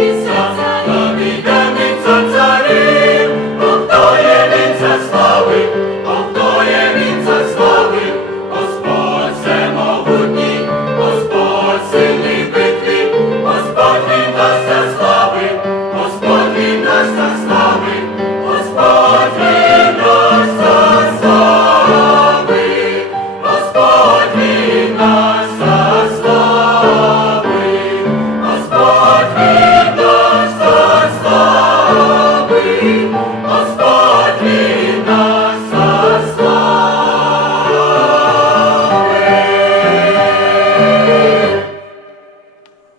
be